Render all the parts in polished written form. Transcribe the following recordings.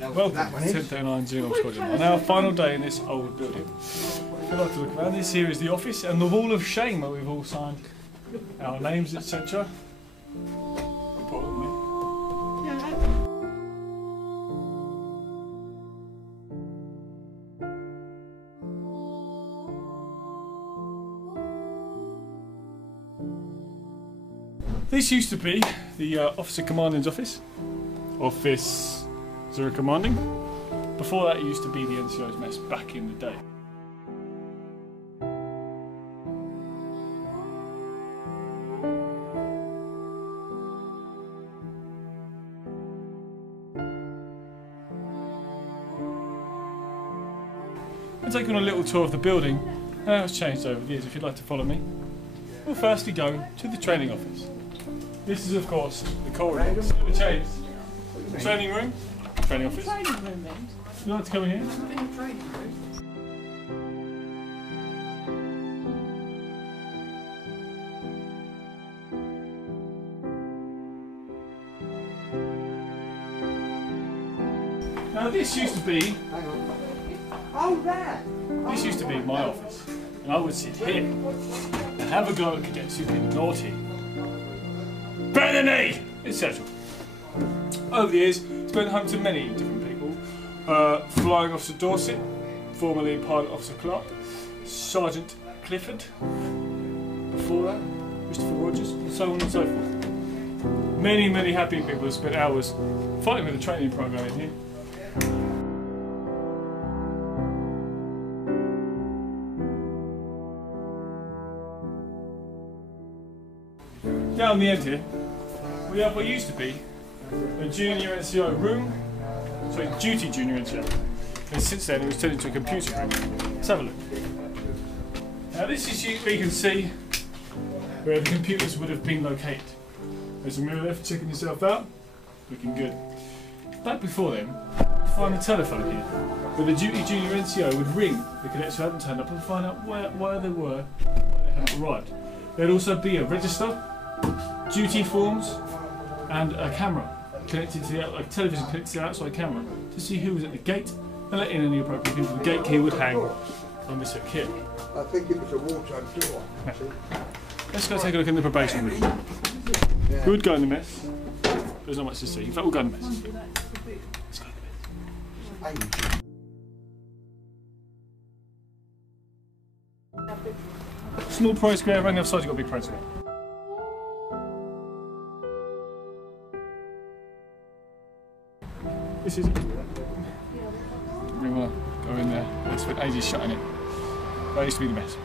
Welcome to 1039 Gillingham College. On our final day in this old building. If you'd like to look around, this here is the office and the wall of shame where we've all signed our names, etc. This used to be the Officer Commanding's office. Office Zero Commanding. Before that it used to be the NCO's mess back in the day. I'll take you on a little tour of the building. It's changed over the years if you'd like to follow me. We'll firstly go to the training office. This is of course the corridor. The chains. The training room. Training office. Training room then? Would you like to come in here? In a training room. Now this used to be. Hang on. Oh, there! This used to be my office. And I would sit here and have a go at cadets who've been naughty. Bend the knee! Etc. Over the years, it's been home to many different people. Flying Officer Dorset, formerly Pilot Officer Clark, Sergeant Clifford, before that, Christopher Rogers, and so on and so forth. Many, many happy people have spent hours fighting with the training program in here. Down the end here, we have what used to be a junior NCO room, sorry, duty junior NCO. And since then it was turned into a computer room. Let's have a look. Now this is where you can see where the computers would have been located. There's a mirror there for checking yourself out, looking good. Back before then, you'd find the telephone here, where the duty junior NCO would ring the cadets who hadn't turned up and find out where they were, why they hadn't arrived. There'd also be a register, duty forms, and a camera connected to the television connected to the outside camera to see who was at the gate and let in any appropriate people. The gate key would hang on this hook here. I think it was a wardrobe door. Let's go take a look in the probation room. Yeah. We would go in the mess. There's not much to see. In fact, we'll go in the mess. Let's go in the mess. Small prize square, around the other side you've got a big prize square. This is it. We will go in there. They spent ages shutting it. That used to be the mess.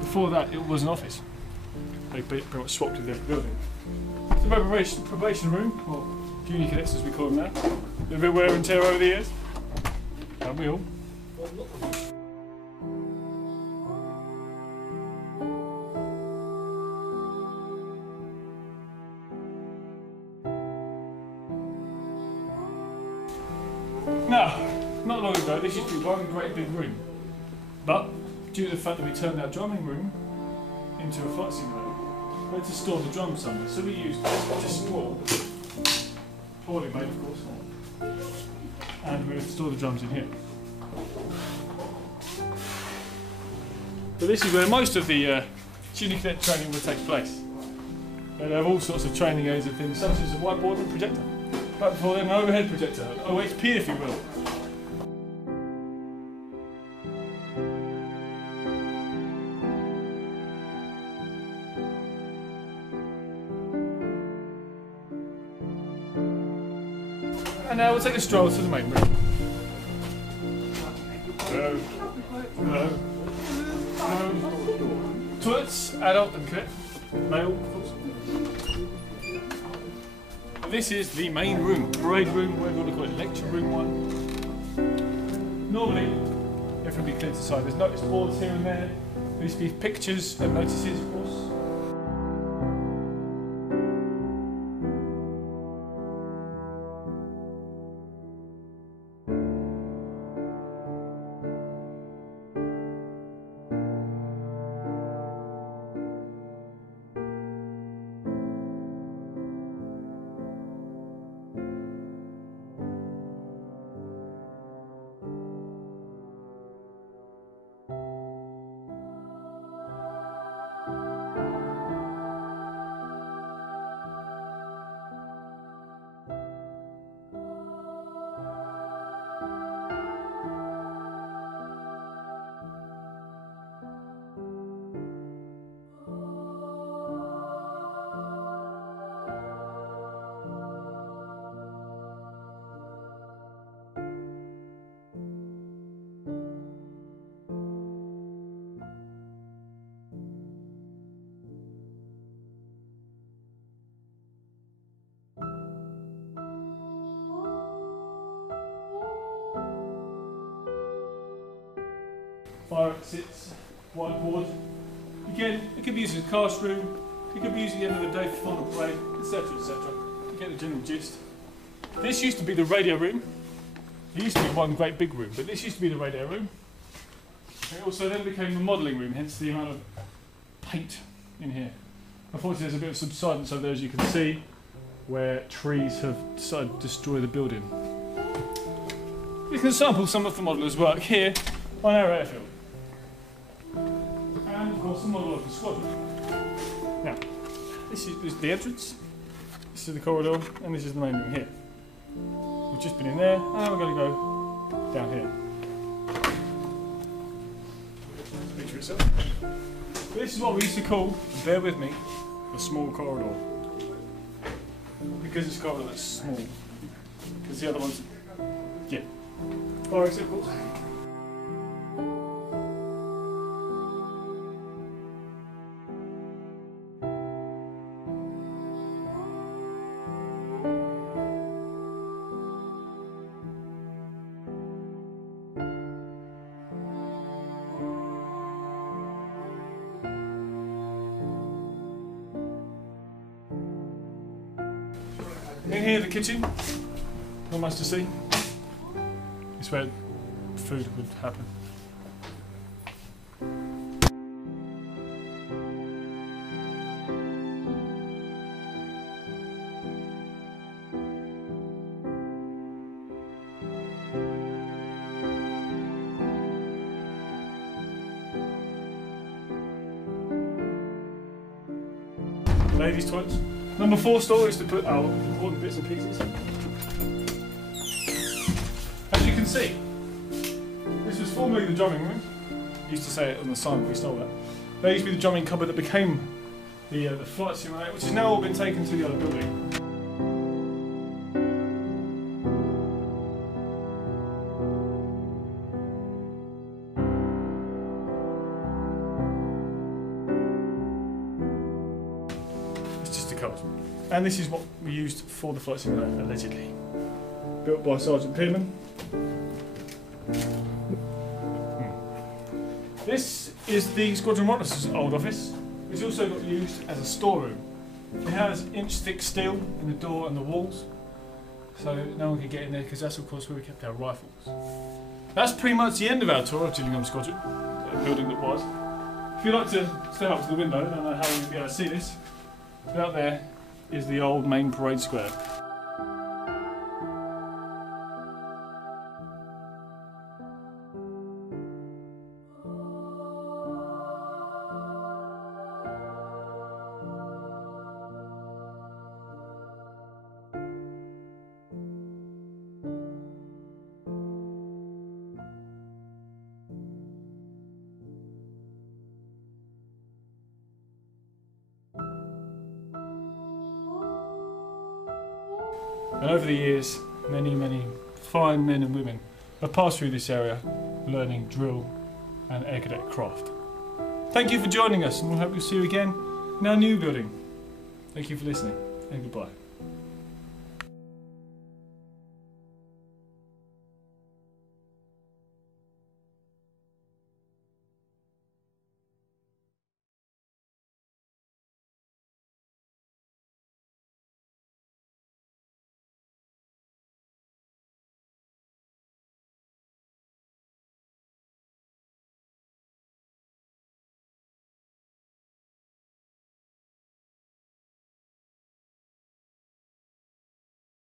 Before that, it was an office. They pretty much swapped with every building. It's a probation room, or junior cadets as we call them now. A little bit wear and tear over the years. Don't we all? Now, not long ago, this used to be one great big room. But due to the fact that we turned our drumming room into a flight simulator, we had to store the drums somewhere, so we used this to store, poorly made of course, and we had to store the drums in here. But this is where most of the junior cadet training would take place. They'd have all sorts of training aids and things, such as a whiteboard and projector. Right before them, an overhead projector, an OHP if you will. And now we'll take a stroll to the main room. Hello. Hello. Hello. Toilets, adult and cadet. Male, of course. And this is the main room, parade room, whatever you want to call it, lecture room one. Normally, everything will be cleared aside. There's notice boards here and there. There used to be pictures and notices, of course. Fire exits, whiteboard. Again, it could be used as a cast room, it could be used at the end of the day for the parade, etc. etc. You get the general gist. This used to be the radio room. It used to be one great big room, but this used to be the radio room. It also then became the modelling room, hence the amount of paint in here. Unfortunately, there's a bit of subsidence over there, as you can see, where trees have decided to destroy the building. You can sample some of the modellers' work here on our airfield. And of course the model of the squadron. Now, this is the entrance, this is the corridor, and this is the main room here. We've just been in there, and now we're going to go down here. Picture yourself. This is what we used to call, bear with me, a small corridor. Because it's a corridor that's small. Because the other ones, yeah. Fire exit, of course. In here, the kitchen, not much to see. It's where food would happen. Ladies' toilets. Number 4 store is to put our important bits and pieces. As you can see, this was formerly the drumming room. I used to say it on the sign, but we stole that. There used to be the drumming cupboard that became the flight simulator, which has now all been taken to the other building. And this is what we used for the flight simulator, allegedly. Built by Sergeant Pearman. This is the Squadron Monitor's old office, which also got used as a storeroom. It has inch-thick steel in the door and the walls, so no one could get in there because that's of course where we kept our rifles. That's pretty much the end of our tour of Gillingham Squadron, the building that was. If you'd like to step up to the window, I don't know how you'll be able to see this, but out there is the old main parade square. And over the years, many, many fine men and women have passed through this area learning drill and air cadet craft. Thank you for joining us, and we'll hope we'll see you again in our new building. Thank you for listening, and goodbye.